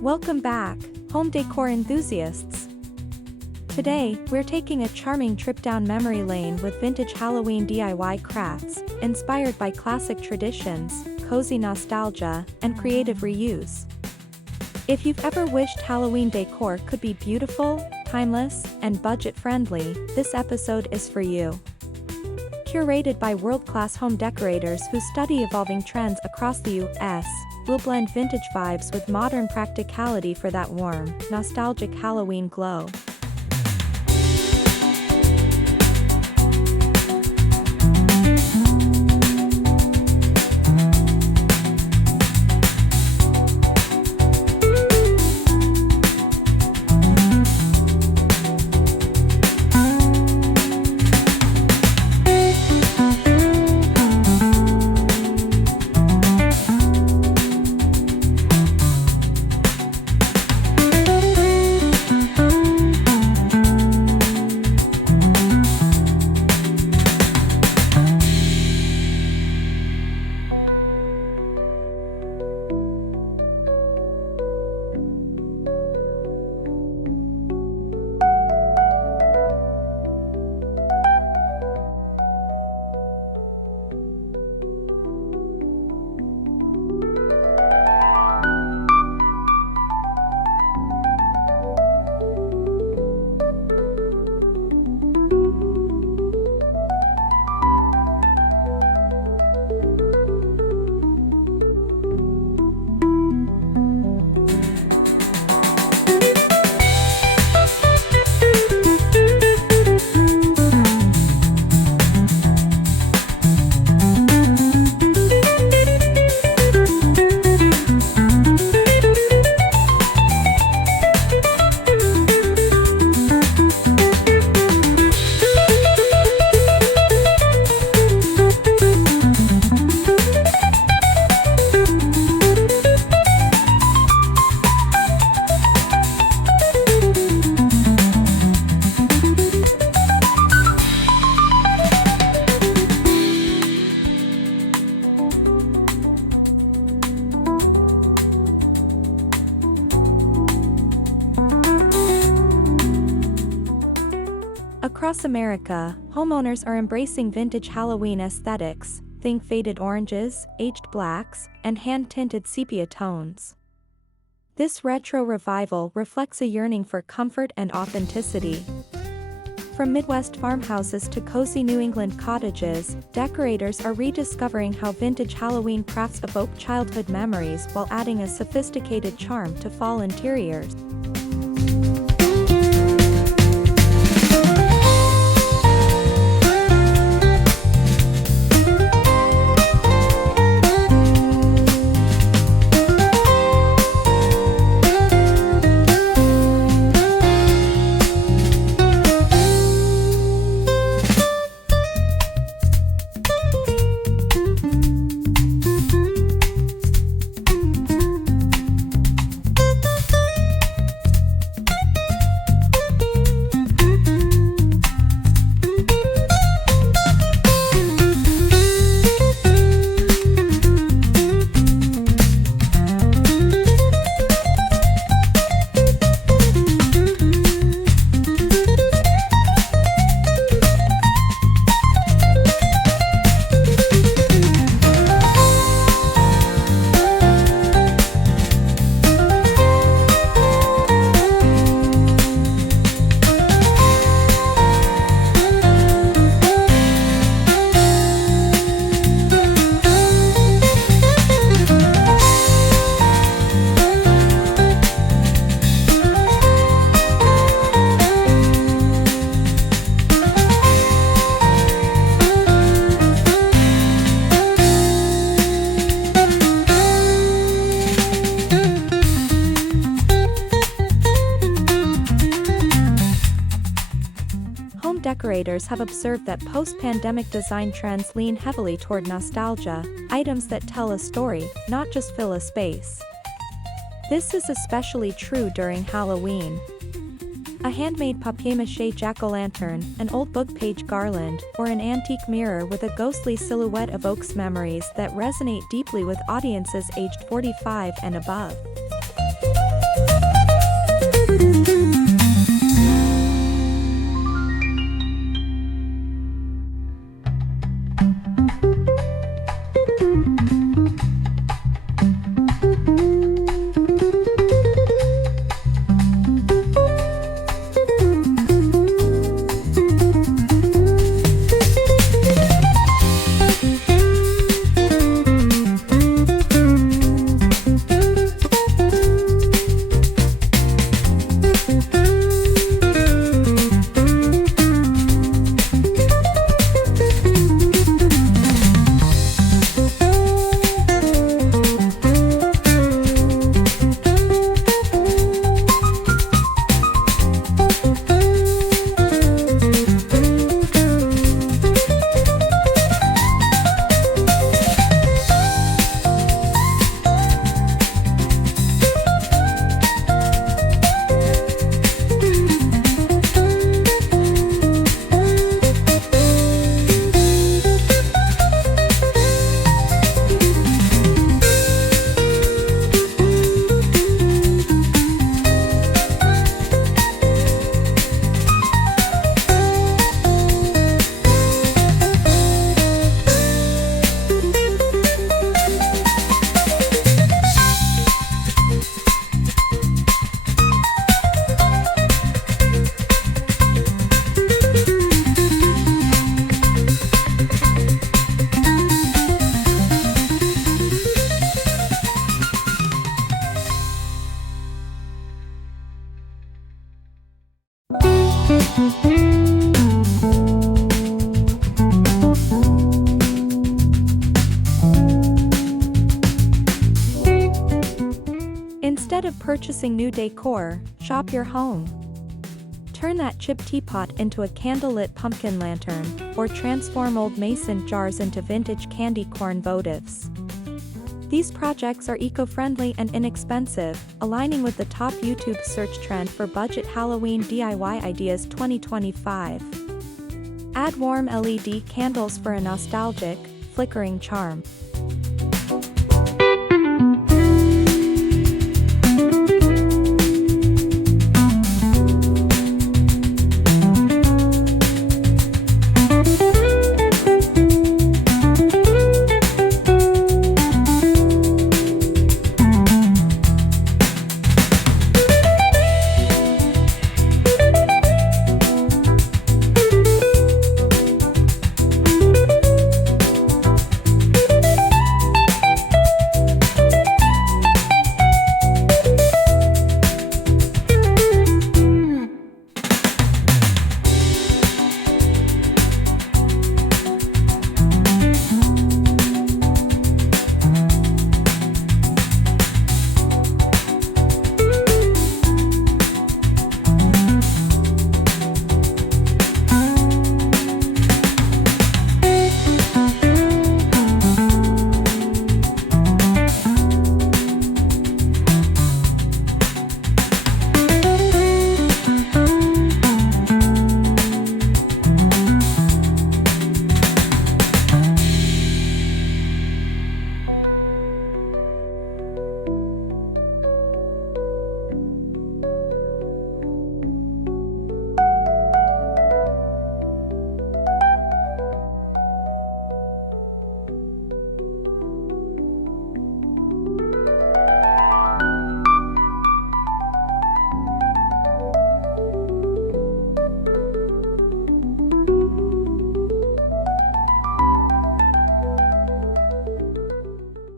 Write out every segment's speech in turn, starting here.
Welcome back, home decor enthusiasts. Today, we're taking a charming trip down memory lane with vintage Halloween DIY crafts, inspired by classic traditions, cozy nostalgia, and creative reuse. If you've ever wished Halloween decor could be beautiful, timeless, and budget-friendly, this episode is for you. Curated by world-class home decorators who study evolving trends across the U.S., we'll blend vintage vibes with modern practicality for that warm, nostalgic Halloween glow. Across America, homeowners are embracing vintage Halloween aesthetics, think faded oranges, aged blacks, and hand-tinted sepia tones. This retro revival reflects a yearning for comfort and authenticity. From Midwest farmhouses to cozy New England cottages, decorators are rediscovering how vintage Halloween crafts evoke childhood memories while adding a sophisticated charm to fall interiors. decorators have observed that post-pandemic design trends lean heavily toward nostalgia, items that tell a story, not just fill a space. This is especially true during Halloween. A handmade papier-mâché jack-o'-lantern, an old book page garland, or an antique mirror with a ghostly silhouette evokes memories that resonate deeply with audiences aged 45 and above. Instead of purchasing new decor, shop your home. Turn that chip teapot into a candlelit pumpkin lantern, or transform old mason jars into vintage candy corn votives. These projects are eco-friendly and inexpensive, aligning with the top YouTube search trend for budget Halloween DIY ideas 2025. Add warm LED candles for a nostalgic, flickering charm.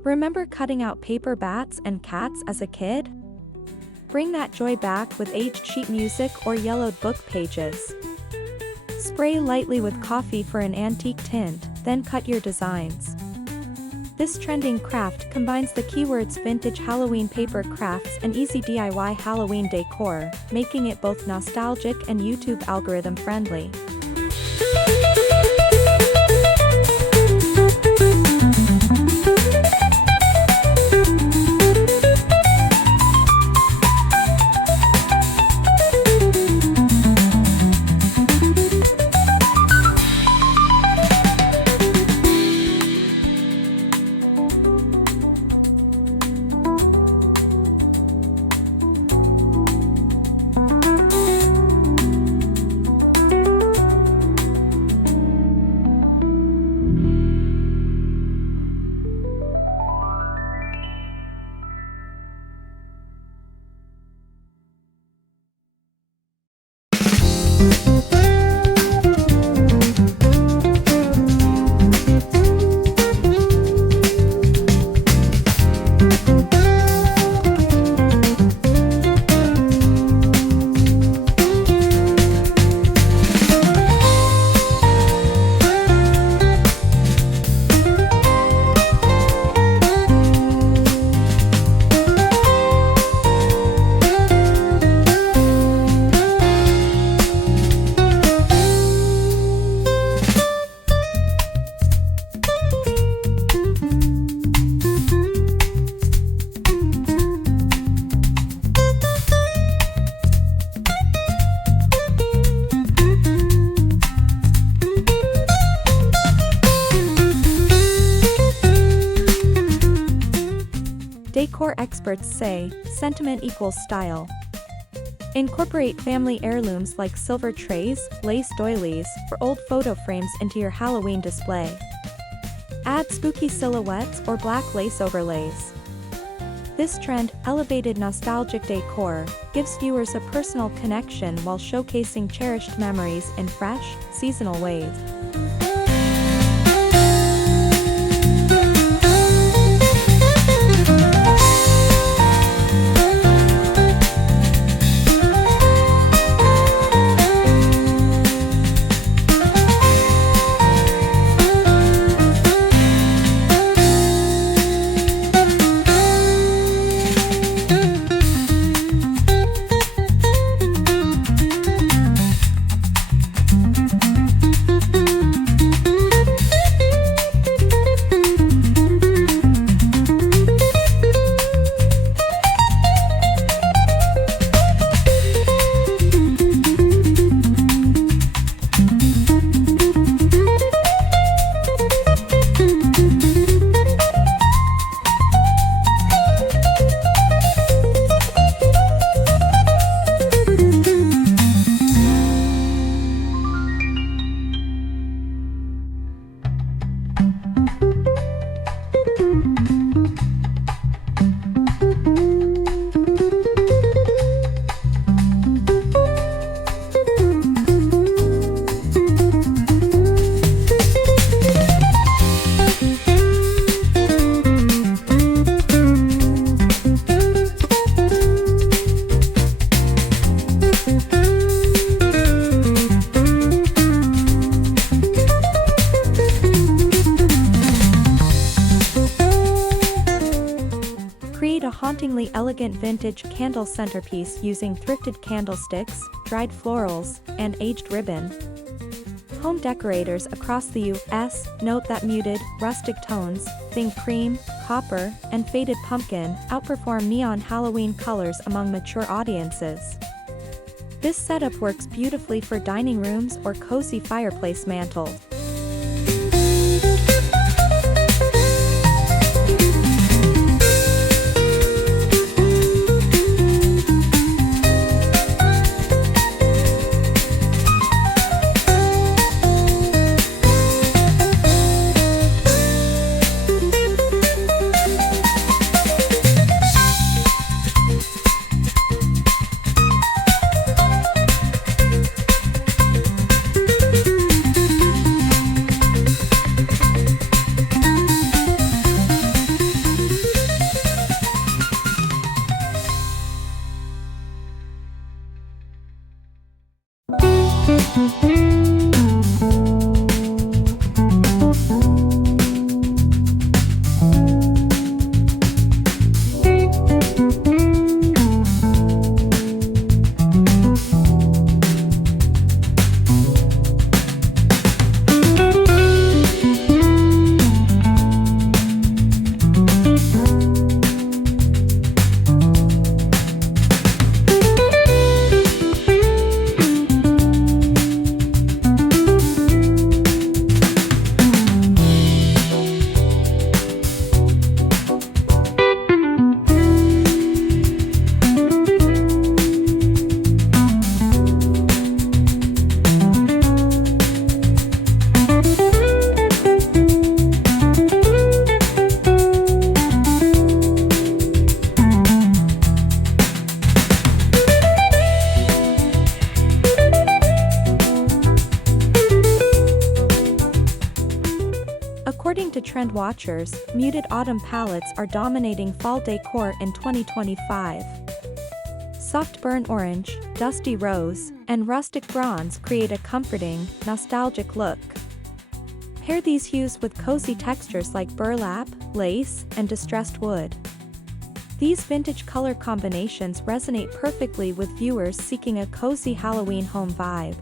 Remember cutting out paper bats and cats as a kid? Bring that joy back with aged sheet music or yellowed book pages. Spray lightly with coffee for an antique tint, then cut your designs. This trending craft combines the keywords vintage Halloween paper crafts and easy DIY Halloween decor, making it both nostalgic and YouTube algorithm friendly. Decor experts say, sentiment equals style. Incorporate family heirlooms like silver trays, lace doilies, or old photo frames into your Halloween display. Add spooky silhouettes or black lace overlays. This trend, elevated nostalgic decor, gives viewers a personal connection while showcasing cherished memories in fresh, seasonal ways. Create a hauntingly elegant vintage candle centerpiece using thrifted candlesticks, dried florals, and aged ribbon. Home decorators across the U.S. note that muted, rustic tones, think cream, copper, and faded pumpkin, outperform neon Halloween colors among mature audiences. This setup works beautifully for dining rooms or cozy fireplace mantels. According to trend watchers, muted autumn palettes are dominating fall decor in 2025. Soft burnt orange, dusty rose, and rustic bronze create a comforting, nostalgic look. Pair these hues with cozy textures like burlap, lace, and distressed wood. These vintage color combinations resonate perfectly with viewers seeking a cozy Halloween home vibe.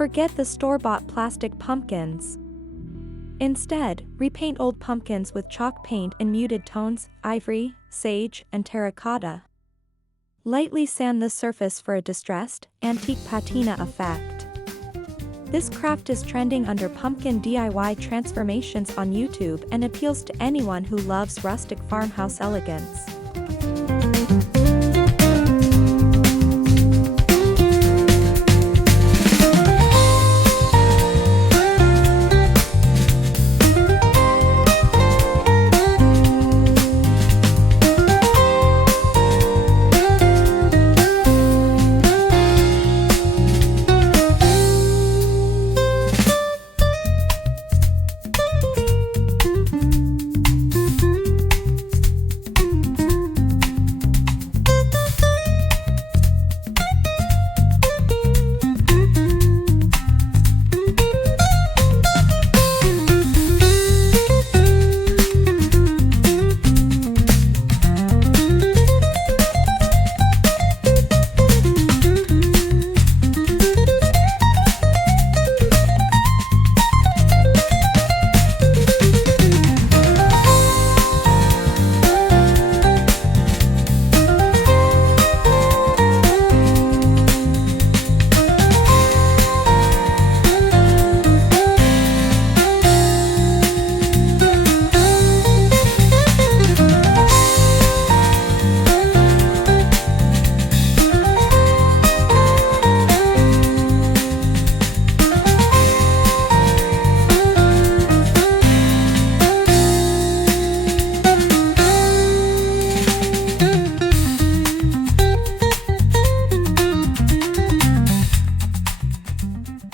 Forget the store-bought plastic pumpkins. Instead, repaint old pumpkins with chalk paint in muted tones, ivory, sage, and terracotta. Lightly sand the surface for a distressed, antique patina effect. This craft is trending under pumpkin DIY transformations on YouTube and appeals to anyone who loves rustic farmhouse elegance.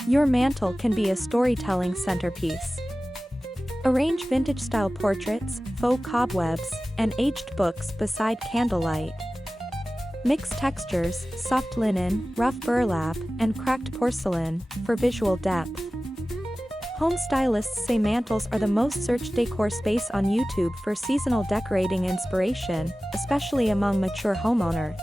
Your mantel can be a storytelling centerpiece. Arrange vintage-style portraits, faux cobwebs, and aged books beside candlelight. Mix textures, soft linen, rough burlap, and cracked porcelain, for visual depth. Home stylists say mantels are the most searched decor space on YouTube for seasonal decorating inspiration, especially among mature homeowners.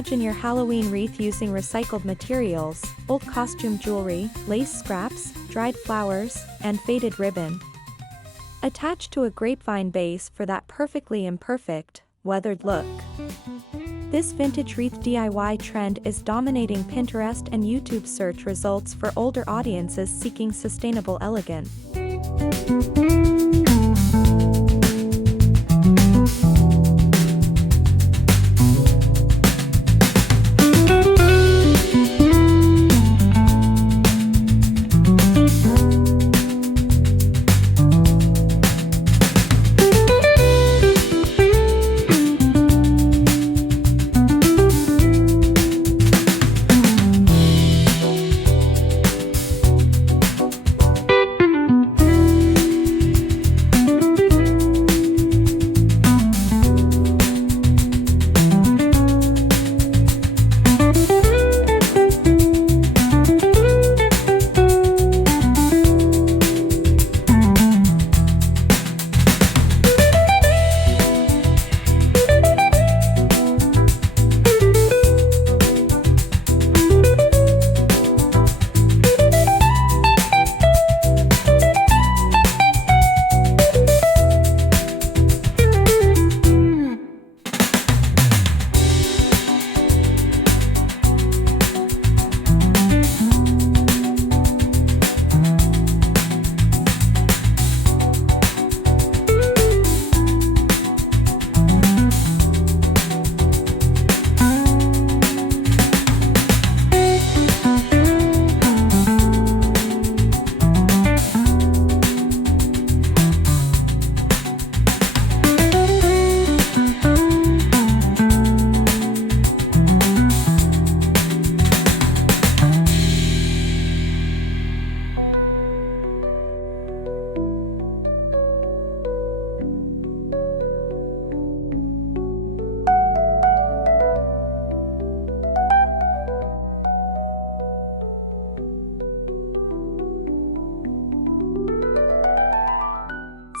Imagine your Halloween wreath using recycled materials, old costume jewelry, lace scraps, dried flowers, and faded ribbon. Attached to a grapevine base for that perfectly imperfect, weathered look. This vintage wreath DIY trend is dominating Pinterest and YouTube search results for older audiences seeking sustainable elegance.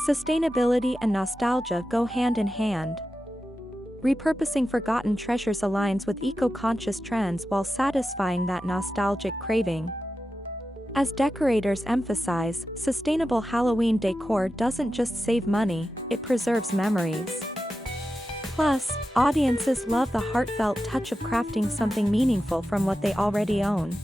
Sustainability and nostalgia go hand in hand. Repurposing forgotten treasures aligns with eco-conscious trends while satisfying that nostalgic craving. As decorators emphasize, sustainable Halloween decor doesn't just save money, it preserves memories. Plus, audiences love the heartfelt touch of crafting something meaningful from what they already own.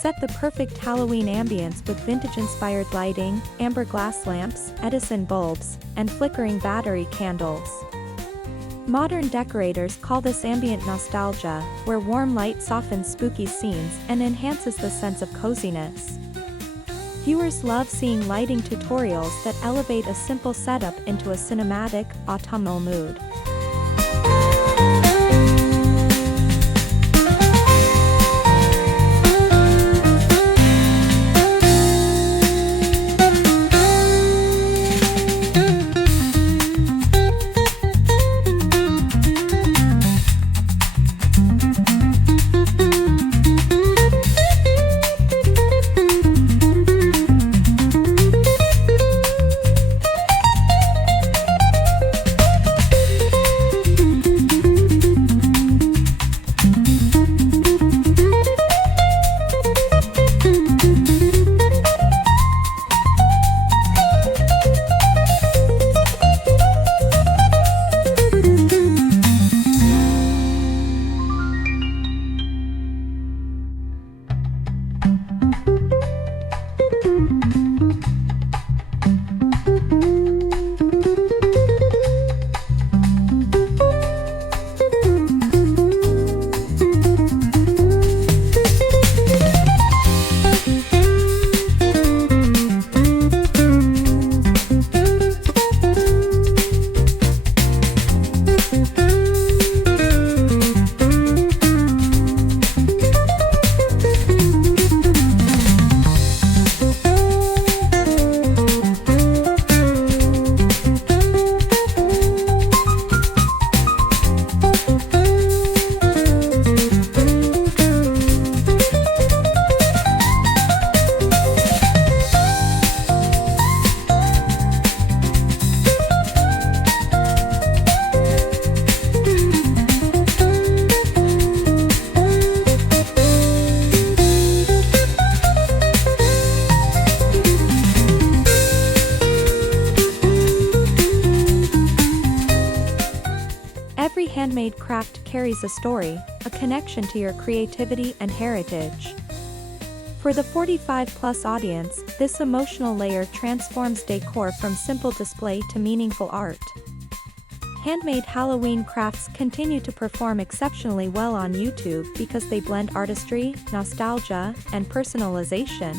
Set the perfect Halloween ambience with vintage-inspired lighting, amber glass lamps, Edison bulbs, and flickering battery candles. Modern decorators call this ambient nostalgia, where warm light softens spooky scenes and enhances the sense of coziness. Viewers love seeing lighting tutorials that elevate a simple setup into a cinematic, autumnal mood. Every handmade craft carries a story, a connection to your creativity and heritage. For the 45-plus audience, this emotional layer transforms decor from simple display to meaningful art. Handmade Halloween crafts continue to perform exceptionally well on YouTube because they blend artistry, nostalgia, and personalization.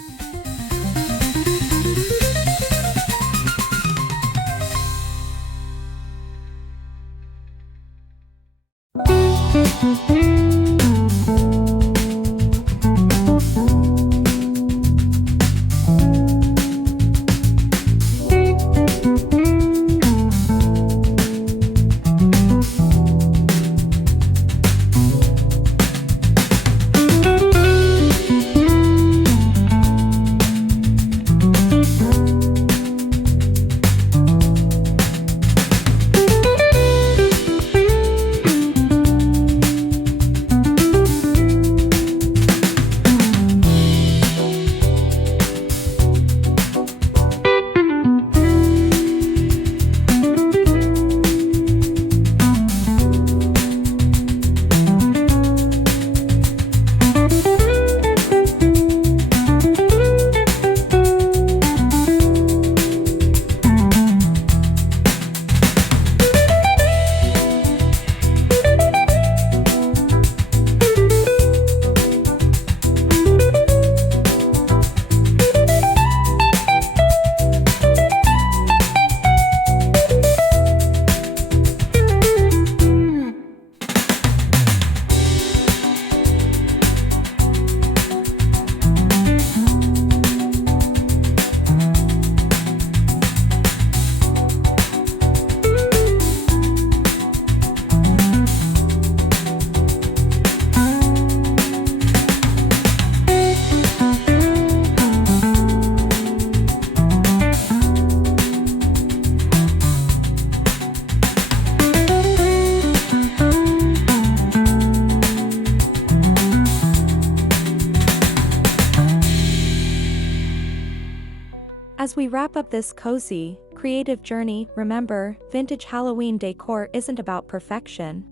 As we wrap up this cozy, creative journey, remember, vintage Halloween decor isn't about perfection.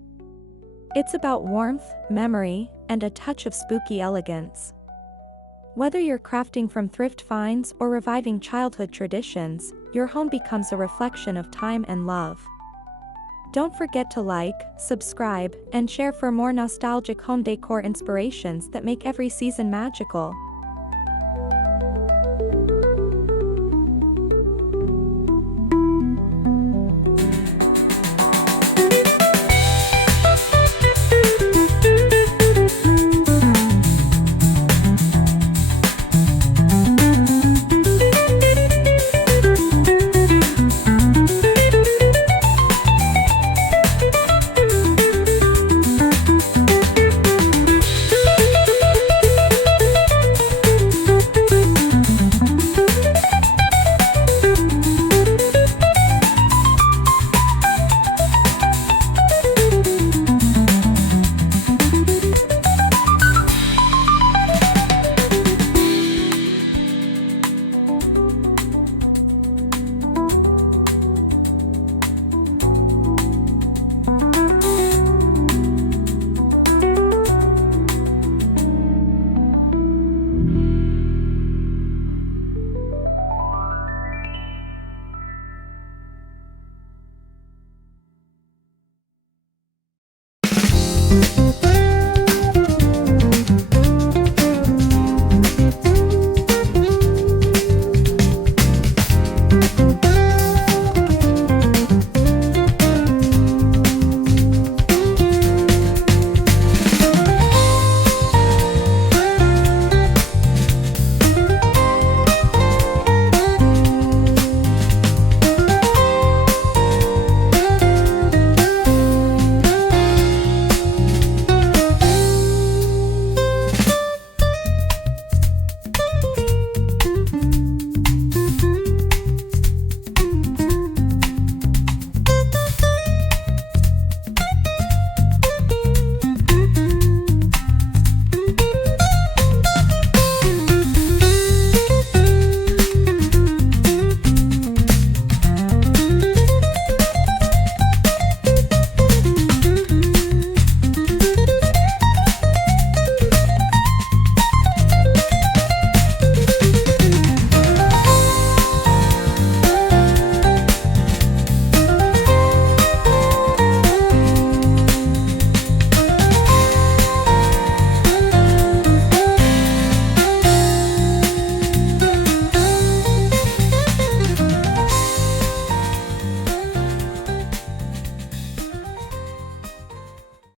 It's about warmth, memory, and a touch of spooky elegance. Whether you're crafting from thrift finds or reviving childhood traditions, your home becomes a reflection of time and love. Don't forget to like, subscribe, and share for more nostalgic home decor inspirations that make every season magical.